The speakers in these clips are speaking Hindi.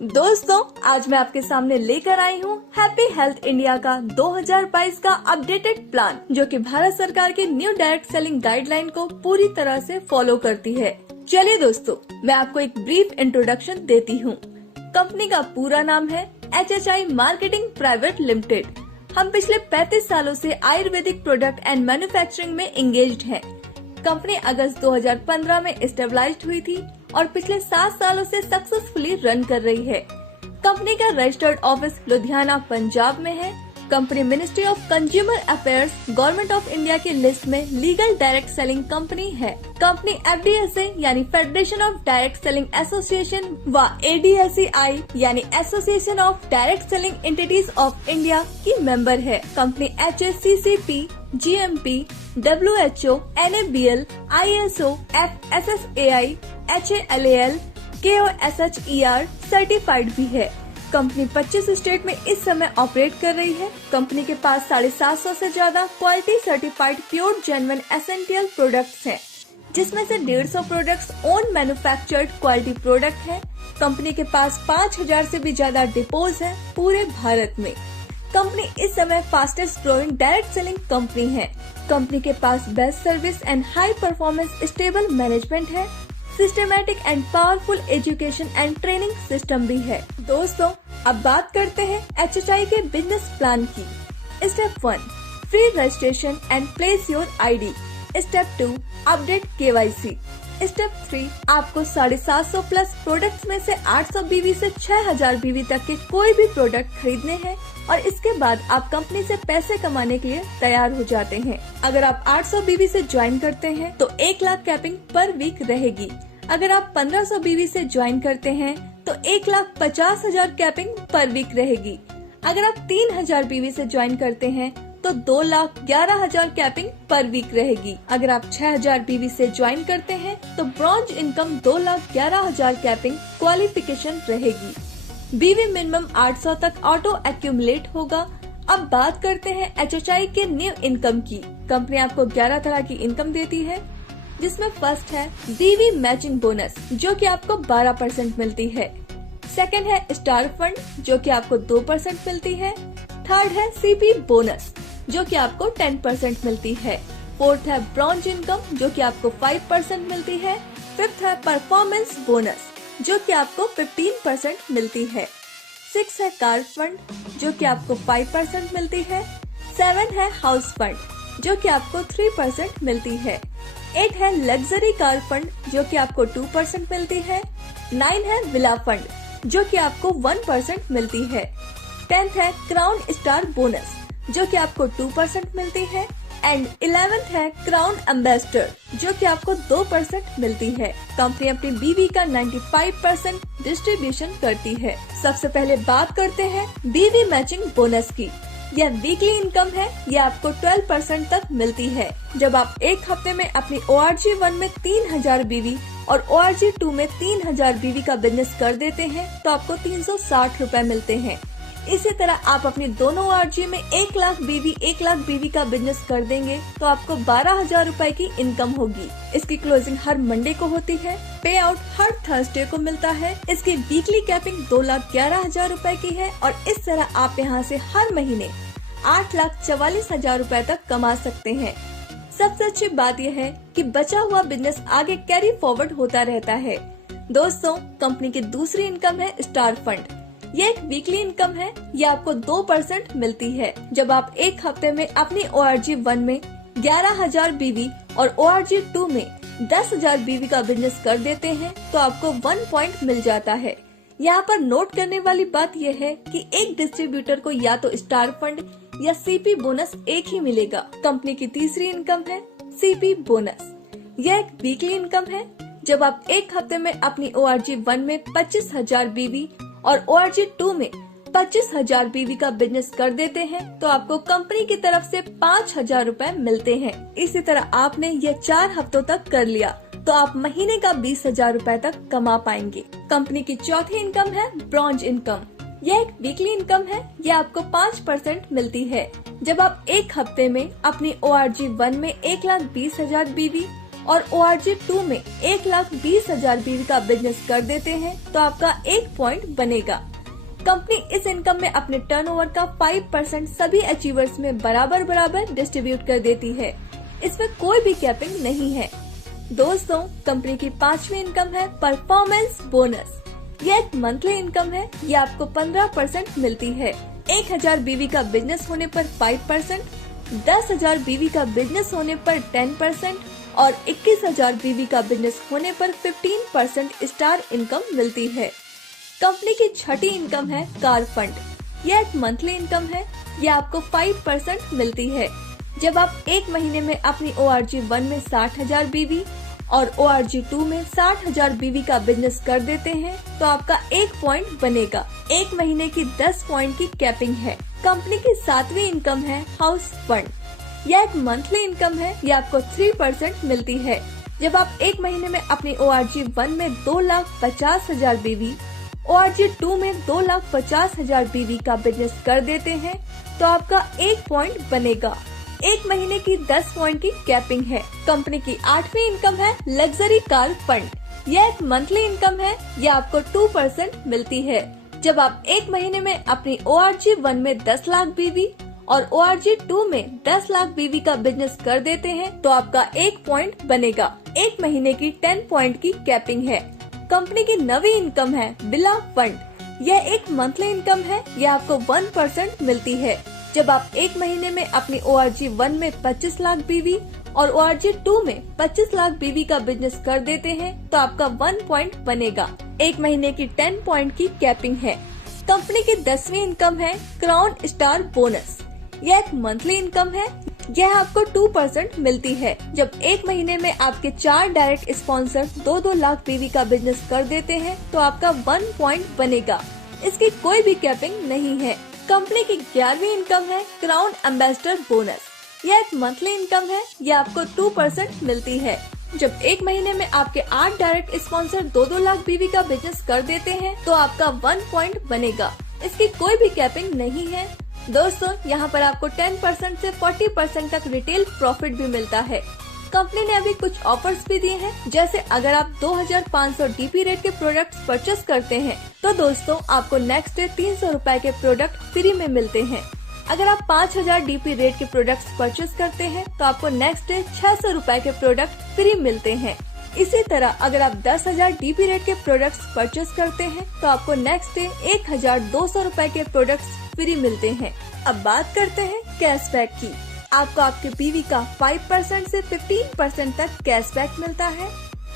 दोस्तों, आज मैं आपके सामने लेकर आई हूँ हैप्पी हेल्थ इंडिया का 2022 का अपडेटेड प्लान, जो कि भारत सरकार के न्यू डायरेक्ट सेलिंग गाइडलाइन को पूरी तरह से फॉलो करती है। चलिए दोस्तों, मैं आपको एक ब्रीफ इंट्रोडक्शन देती हूँ। कंपनी का पूरा नाम है HHI मार्केटिंग प्राइवेट लिमिटेड। हम पिछले 35 सालों से आयुर्वेदिक प्रोडक्ट एंड मैन्युफैक्चरिंग में एंगेज्ड हैं। कंपनी अगस्त 2015 में स्टेबलाइज्ड हुई थी और पिछले 7 सालों से सक्सेसफुली रन कर रही है। कंपनी का रजिस्टर्ड ऑफिस लुधियाना, पंजाब में है। Company ministry of consumer affairs, government of India की लिस्ट में लीगल डायरेक्ट सेलिंग कंपनी है। कंपनी FDSA यानी federation of direct selling association व ADSEI यानी association of direct selling entities of India की मेंबर है। Company HACCP, GMP, WHO, NABL, ISO, FSSAI, HALAL, KOSHER certified भी है। कंपनी 25 स्टेट में इस समय ऑपरेट कर रही है। कंपनी के पास 750 से ज्यादा quality certified pure genuine essential products हैं, जिसमें से 150 products own manufactured quality product है। कंपनी के पास 5000 से भी ज्यादा डिपोज है पूरे भारत में। कंपनी इस समय fastest growing direct selling company है। कंपनी के पास best service and high performance stable management है। Systematic and powerful education and training system भी है। दोस्तों, अब बात करते हैं HHI के बिजनेस प्लान की। Step 1, free registration and place your ID। Step 2, update KYC। Step 3, आपको 750 प्लस प्रोडक्ट्स में से 800 BV से 6000 BV तक के कोई भी प्रोडक्ट खरीदने हैं और इसके बाद आप कंपनी से पैसे कमाने के लिए तैयार हो जाते हैं। अगर आप 800 BV से ज्वाइन करते हैं तो 1 लाख कैपिंग पर वीक रहेगी। अगर आप 1500 BV से ज्वाइन करते हैं तो 1,50,000 कैपिंग पर वीक रहेगी। अगर आप 3000 BV से ज्वाइन करते हैं तो 2,11,000 कैपिंग पर वीक रहेगी। अगर आप 6000 BV से ज्वाइन करते हैं तो ब्रॉन्ज इनकम 2,11,000 कैपिंग क्वालिफिकेशन रहेगी। BV मिनिमम 800 तक ऑटो एक्यूमुलेट होगा। अब बात करते हैं HHI के न्यू इनकम की। कंपनी आपको 11 तरह की इनकम देती है, जिसमें फर्स्ट है BV मैचिंग बोनस, जो कि आपको 12% मिलती है। सेकंड है स्टार फंड, जो कि आपको 2% मिलती है। थर्ड है CP बोनस, जो कि आपको 10% मिलती है। फोर्थ है ब्रॉन्ज इनकम, जो कि आपको 5% मिलती है। फिफ्थ है परफॉर्मेंस बोनस, जो कि आपको 15% मिलती है। 6 है कार फंड, जो कि आपको 5% मिलती है। 7 है हाउस फंड, जो कि आपको 3% मिलती है। 8 है लग्जरी कार फंड, जो कि आपको 2% मिलती है। 9 है विला फंड, जो कि आपको 1% मिलती है। 10th है क्राउन स्टार बोनस, जो कि आपको 2% मिलती है। एंड 11th है क्राउन एम्बेसडर, जो कि आपको 2% मिलती है। कंपनी अपनी BV का 95% डिस्ट्रीब्यूशन करती है। सबसे पहले बात करते हैं BV मैचिंग बोनस की। यह वीकली इनकम है। यह आपको 12% तक मिलती है। जब आप एक हफ्ते में अपनी ORG1 में 3000 BV और ORG2 में 3000 BV का बिजनेस कर देते हैं तो आपको 360 रूपए मिलते हैं। इसी तरह आप अपनी दोनों ORG में 1 लाख BV का बिजनेस कर देंगे तो आपको 12,000 रूपए की इनकम होगी। इसकी क्लोजिंग हर मंडे को होती है। पे आउट हर थर्सडे को मिलता है। इसकी वीकली कैपिंग 2,11,000 रूपए की है और इस तरह आप यहाँ से हर महीने 8,44,000 रूपए तक कमा सकते हैं। सबसे अच्छी बात यह है कि बचा हुआ बिजनेस आगे कैरी फॉरवर्ड होता रहता है। दोस्तों, कंपनी की दूसरी इनकम है स्टार फंड। ये एक वीकली इनकम है। ये आपको 2% मिलती है। जब आप एक हफ्ते में अपनी ORG1 में 11,000 BV और ORG2 में 10,000 BV का बिजनेस कर देते हैं तो आपको 1 पॉइंट मिल जाता है। यहाँ पर नोट करने वाली बात यह है कि एक डिस्ट्रीब्यूटर को या तो स्टार फंड या CP बोनस एक ही मिलेगा। कंपनी की तीसरी इनकम है CP बोनस। यह एक वीकली इनकम है। जब आप एक हफ्ते में अपनी ORG1 में 25,000 BV और ORG2 में 25,000 BV का बिजनेस कर देते हैं तो आपको कंपनी की तरफ से 5,000 रूपए मिलते हैं। इसी तरह आपने ये 4 हफ्तों तक कर लिया तो आप महीने का 20,000 रूपए तक कमा पाएंगे। कंपनी की चौथी इनकम है ब्रॉन्ज इनकम। यह एक वीकली इनकम है। यह आपको 5% मिलती है। जब आप एक हफ्ते में अपनी ORG1 में 1,20,000 BV और ORG2 में 1,20,000 BV का बिजनेस कर देते हैं तो आपका 1 पॉइंट बनेगा। कंपनी इस इनकम में अपने टर्नओवर का 5% सभी अचीवर्स में बराबर बराबर डिस्ट्रीब्यूट कर देती है। इसमें कोई भी कैपिंग नहीं है। दोस्तों, कंपनी की 5वीं इनकम है परफॉर्मेंस बोनस। यह एक मंथली इनकम है। ये आपको 15% मिलती है। 1,000 BV का बिजनेस होने पर 5%, 10,000 BV का बिजनेस होने पर 10% और 21,000 BV का बिजनेस होने पर 15% स्टार इनकम मिलती है। कंपनी की 6ठी इनकम है कार फंड। यह एक मंथली इनकम है। यह आपको 5% मिलती है। जब आप एक महीने में अपनी ORG1 में 60,000 BV और ORG2 में 60,000 BV का बिजनेस कर देते हैं तो आपका 1 पॉइंट बनेगा। एक महीने की 10 पॉइंट की कैपिंग है। कंपनी की 7वीं इनकम है हाउस फंड। यह एक मंथली इनकम है। यह आपको 3% मिलती है। जब आप एक महीने में अपनी ORG1 में 2,50,000 BV, ORG2 में 2,50,000 BV का बिजनेस कर देते हैं तो आपका 1 पॉइंट बनेगा। एक महीने की 10 पॉइंट की कैपिंग है। कंपनी की 8वीं इनकम है लग्जरी कार फंड। यह एक मंथली इनकम है। यह आपको 2% मिलती है। जब आप एक महीने में अपनी ORG1 में 10 लाख BV और ORG2 में 10 लाख BV का बिजनेस कर देते हैं तो आपका 1 पॉइंट बनेगा। एक महीने की 10 पॉइंट की कैपिंग है। कंपनी की 9वीं इनकम है बिला फंड। यह एक मंथली इनकम है। यह आपको 1% मिलती है। जब आप एक महीने में अपनी ORG1 में 25 लाख BV और ORG2 में 25 लाख BV का बिजनेस कर देते हैं तो आपका 1 पॉइंट बनेगा। एक महीने की 10 पॉइंट की कैपिंग है। कंपनी की 10वीं इनकम है क्राउन स्टार बोनस। यह एक मंथली इनकम है। यह आपको 2% मिलती है। जब एक महीने में आपके 4 डायरेक्ट स्पॉन्सर 2-2 लाख BV का बिजनेस कर देते हैं तो आपका 1 पॉइंट बनेगा। इसकी कोई भी कैपिंग नहीं है। कंपनी की 11वीं इनकम है क्राउन एम्बेसडर बोनस। यह एक मंथली इनकम है। यह आपको 2% मिलती है। जब एक महीने में आपके 8 डायरेक्ट स्पॉन्सर 2-2 लाख BV का बिजनेस कर देते हैं तो आपका 1 पॉइंट बनेगा। इसकी कोई भी कैपिंग नहीं है। दोस्तों, यहाँ पर आपको 10% से 40% तक रिटेल प्रॉफिट भी मिलता है। कंपनी ने अभी कुछ ऑफर्स भी दिए हैं, जैसे अगर आप 2,500 DP रेट के प्रोडक्ट्स परचेस करते हैं तो दोस्तों आपको नेक्स्ट डे 300 रुपए के प्रोडक्ट फ्री में मिलते हैं। अगर आप 5,000 DP रेट के प्रोडक्ट्स परचेस करते हैं तो आपको नेक्स्ट डे 600 रुपए के प्रोडक्ट फ्री मिलते हैं। इसी तरह अगर आप 10,000 DP रेट के प्रोडक्ट्स परचेस करते हैं तो आपको नेक्स्ट डे 1,200 रुपए के प्रोडक्ट्स फ्री मिलते हैं। अब बात करते हैं कैशबैक की। आपको आपके BV का 5% से 15% तक कैशबैक मिलता है।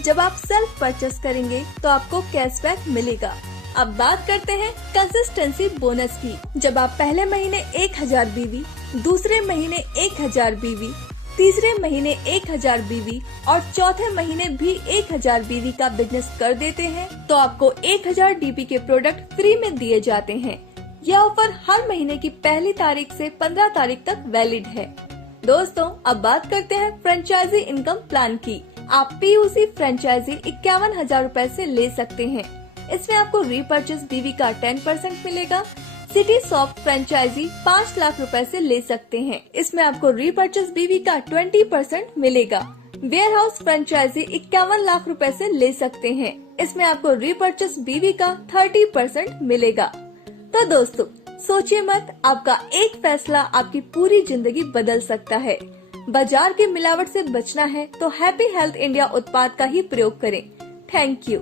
जब आप सेल्फ परचेस करेंगे तो आपको कैशबैक मिलेगा। अब बात करते हैं कंसिस्टेंसी बोनस की। जब आप पहले महीने 1,000 BV, दूसरे महीने 1,000 BV, तीसरे महीने 1,000 BV और चौथे महीने भी 1,000 BV का बिजनेस कर देते हैं तो आपको 1,000 DP के प्रोडक्ट फ्री में दिए जाते हैं। यह ऑफर हर महीने की 1 तारीख से 15 तारीख तक वैलिड है। दोस्तों, अब बात करते हैं फ्रेंचाइजी इनकम प्लान की। आप PUC फ्रेंचाइजी 51,000 रूपए से ले सकते हैं। इसमें आपको रीपर्चेस BV का 10% मिलेगा। सिटी सॉफ्ट फ्रेंचाइजी 5 लाख रुपए से ले सकते हैं। इसमें आपको रीपर्चेस BV का 20% मिलेगा। वेयर हाउस फ्रेंचाइजी 51 लाख रुपए से ले सकते हैं। इसमें आपको रीपर्चेस BV का 30% मिलेगा। तो दोस्तों, सोचिए मत, आपका एक फैसला आपकी पूरी जिंदगी बदल सकता है। बाजार की मिलावट से बचना है तो हैप्पी हेल्थ इंडिया उत्पाद का ही प्रयोग करें। Thank you.